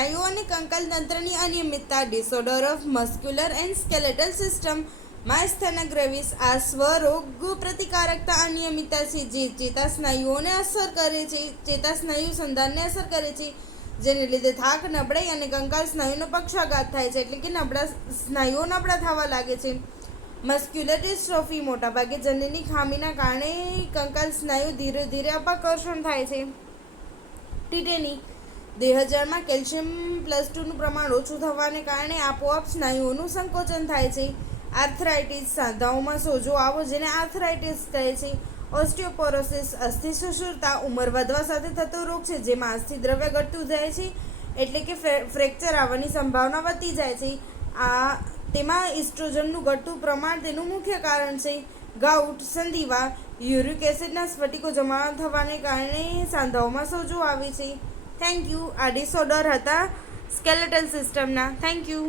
સ્નાયુઓ અને કંકાલ તંત્રની અનિયમિતતા, disorder of muscular and skeletal system, myasthenia gravis આ સ્વરોગ પ્રતિકારકતા અનિયમિતતા છે જે ચેતાસ્નાયુઓને અસર કરે છે, ચેતાસ્નાયુ સંધાનને અસર કરે છે, જેને લીધે થાક, નબળાઈ અને કંકાલ સ્નાયુનો પક્ષાઘાત થાય છે, એટલે કે સ્નાયુઓ નબળા થવા લાગે છે. મસ્ક્યુલર ડિસ્ટ્રોફી મોટાભાગે જનીનની ખામીના કારણે કંકાલ સ્નાયુ ધીરે ધીરે અપકર્ષણ થાય છે. ટીટેની દેહજાળમાં કેલ્શિયમ+2નું પ્રમાણ ઓછું થવાને કારણે આપોઆપ સ્નાયુઓનું સંકોચન થાય છે. આર્થરાઇટિસ સાંધાઓમાં સોજો આવો જેને આર્થરાઇટિસ કહે છે. ઓસ્ટિયોપોરોસિસ અસ્થિ સુષુરતા ઉંમર વધવા સાથે થતો રોગ છે જેમાં અસ્થિદ્રવ્ય ઘટતું જાય છે, એટલે કે ફ્રેક્ચર આવવાની સંભાવના વધતી જાય છે. તેમાં ઇસ્ટ્રોજનનું ઘટતું પ્રમાણ તેનું મુખ્ય કારણ છે. ગાઉટ, સંધિવા, યુરિક એસિડના સ્ફટિકો જમા થવાને કારણે સાંધાઓમાં સોજો આવે છે. Thank you. આ ડિસઓર્ડર હતા સ્કેલેટલ સિસ્ટમના. Thank you.